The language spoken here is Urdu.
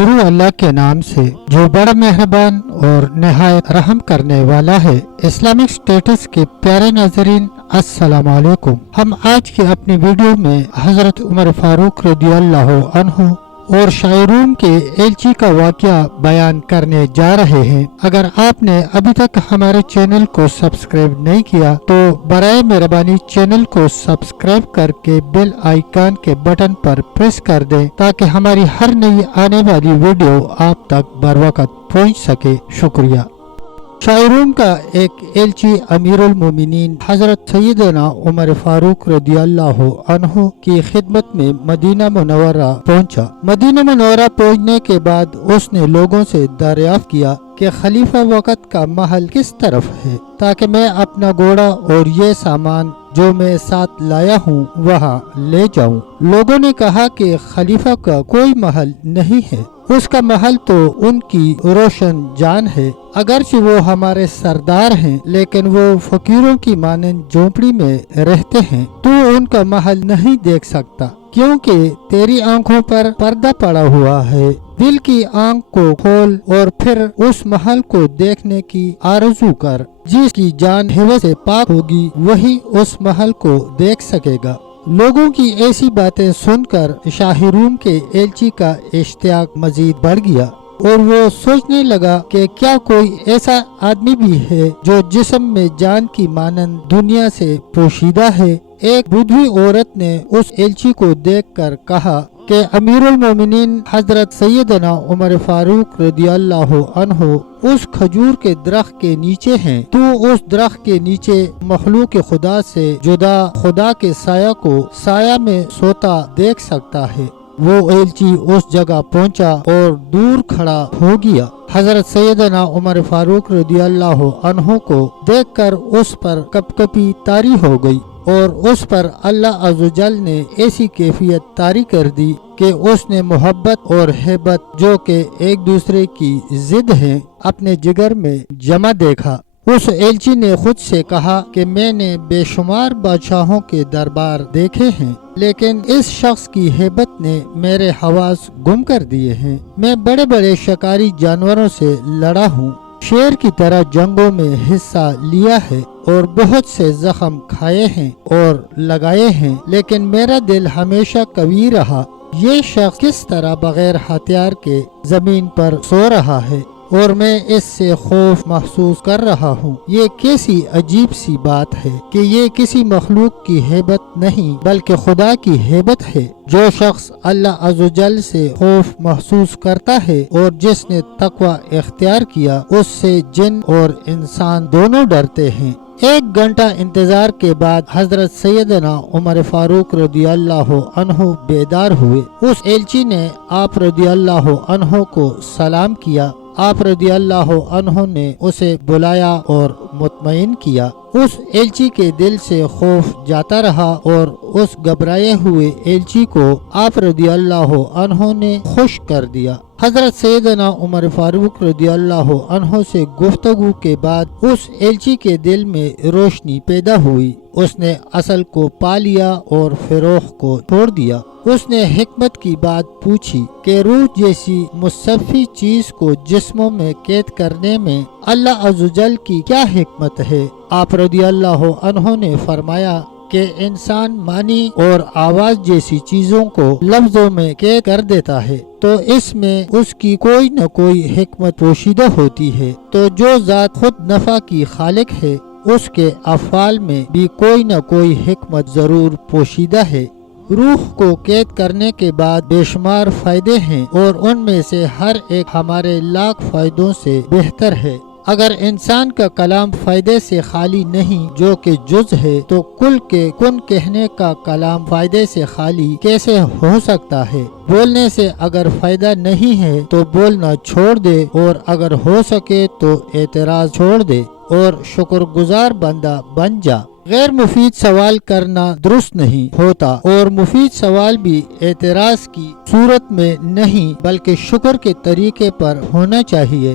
شروع اللہ کے نام سے جو بڑا مہربان اور نہایت رحم کرنے والا ہے۔ اسلامک اسٹیٹس کے پیارے ناظرین، السلام علیکم۔ ہم آج کی اپنی ویڈیو میں حضرت عمر فاروق رضی اللہ عنہ اور شاعرون کے ایلچی کا واقعہ بیان کرنے جا رہے ہیں۔ اگر آپ نے ابھی تک ہمارے چینل کو سبسکرائب نہیں کیا تو برائے مہربانی چینل کو سبسکرائب کر کے بیل آئیکن کے بٹن پر پریس کر دیں تاکہ ہماری ہر نئی آنے والی ویڈیو آپ تک بروقت پہنچ سکے۔ شکریہ۔ شاعرون کا ایک ایلچی امیر المومنین حضرت سیدنا عمر فاروق رضی اللہ عنہ کی خدمت میں مدینہ منورہ پہنچا۔ مدینہ منورہ پہنچنے کے بعد اس نے لوگوں سے دریافت کیا کہ خلیفہ وقت کا محل کس طرف ہے تاکہ میں اپنا گھوڑا اور یہ سامان جو میں ساتھ لایا ہوں وہاں لے جاؤں۔ لوگوں نے کہا کہ خلیفہ کا کوئی محل نہیں ہے، اس کا محل تو ان کی روشن جان ہے۔ اگرچہ وہ ہمارے سردار ہیں لیکن وہ فقیروں کی مانند جھونپڑی میں رہتے ہیں، تو ان کا محل نہیں دیکھ سکتا کیونکہ تیری آنکھوں پر پردہ پڑا ہوا ہے۔ دل کی آنکھ کو کھول اور پھر اس محل کو دیکھنے کی آرزو کر۔ جس کی جان حوث سے پاک ہوگی وہی اس محل کو دیکھ سکے گا۔ لوگوں کی ایسی باتیں سن کر شاہرون کے ایلچی کا اشتیاق مزید بڑھ گیا اور وہ سوچنے لگا کہ کیا کوئی ایسا آدمی بھی ہے جو جسم میں جان کی مانند دنیا سے پوشیدہ ہے۔ ایک بدھوی عورت نے اس ایلچی کو دیکھ کر کہا کہ امیر المومنین حضرت سیدنا عمر فاروق رضی اللہ عنہ اس کھجور کے درخت کے نیچے ہیں، تو اس درخت کے نیچے مخلوق خدا سے جدا خدا کے سایہ کو سایہ میں سوتا دیکھ سکتا ہے۔ وہ ایلچی اس جگہ پہنچا اور دور کھڑا ہو گیا۔ حضرت سیدنا عمر فاروق رضی اللہ عنہ کو دیکھ کر اس پر کپ کپی طاری ہو گئی اور اس پر اللہ عز و جل نے ایسی کیفیت طاری کر دی کہ اس نے محبت اور ہیبت جو کہ ایک دوسرے کی ضد ہیں اپنے جگر میں جمع دیکھا۔ اس ایلچی نے خود سے کہا کہ میں نے بے شمار بادشاہوں کے دربار دیکھے ہیں لیکن اس شخص کی ہیبت نے میرے حواس گم کر دیے ہیں۔ میں بڑے بڑے شکاری جانوروں سے لڑا ہوں، شیر کی طرح جنگوں میں حصہ لیا ہے اور بہت سے زخم کھائے ہیں اور لگائے ہیں، لیکن میرا دل ہمیشہ قوی رہا۔ یہ شخص کس طرح بغیر ہتھیار کے زمین پر سو رہا ہے اور میں اس سے خوف محسوس کر رہا ہوں۔ یہ کیسی عجیب سی بات ہے کہ یہ کسی مخلوق کی ہیبت نہیں بلکہ خدا کی ہیبت ہے۔ جو شخص اللہ عز و جل سے خوف محسوس کرتا ہے اور جس نے تقوی اختیار کیا اس سے جن اور انسان دونوں ڈرتے ہیں۔ 1 گھنٹہ انتظار کے بعد حضرت سیدنا عمر فاروق رضی اللہ عنہ بیدار ہوئے۔ اس ایلچی نے آپ رضی اللہ عنہ کو سلام کیا۔ آپ رضی اللہ عنہ نے اسے بلایا اور مطمئن کیا۔ اس ایلچی کے دل سے خوف جاتا رہا اور اس گھبرائے ہوئے ایلچی کو آپ رضی اللہ عنہ نے خوش کر دیا۔ حضرت سیدنا عمر فاروق رضی اللہ عنہ سے گفتگو کے بعد اس ایلچی کے دل میں روشنی پیدا ہوئی۔ اس نے اصل کو پا لیا اور فروغ کو چھوڑ دیا۔ اس نے حکمت کی بات پوچھی کہ روح جیسی مصفی چیز کو جسموں میں قید کرنے میں اللہ عز و جل کی کیا حکمت ہے؟ آپ رضی اللہ عنہ نے فرمایا کہ انسان معنی اور آواز جیسی چیزوں کو لفظوں میں قید کر دیتا ہے تو اس میں اس کی کوئی نہ کوئی حکمت پوشیدہ ہوتی ہے، تو جو ذات خود نفع کی خالق ہے اس کے افعال میں بھی کوئی نہ کوئی حکمت ضرور پوشیدہ ہے۔ روح کو قید کرنے کے بعد بے شمار فائدے ہیں اور ان میں سے ہر ایک ہمارے لاکھ فائدوں سے بہتر ہے۔ اگر انسان کا کلام فائدے سے خالی نہیں جو کہ جز ہے تو کل کے کن کہنے کا کلام فائدے سے خالی کیسے ہو سکتا ہے؟ بولنے سے اگر فائدہ نہیں ہے تو بولنا چھوڑ دے اور اگر ہو سکے تو اعتراض چھوڑ دے اور شکر گزار بندہ بن جا۔ غیر مفید سوال کرنا درست نہیں ہوتا اور مفید سوال بھی اعتراض کی صورت میں نہیں بلکہ شکر کے طریقے پر ہونا چاہیے۔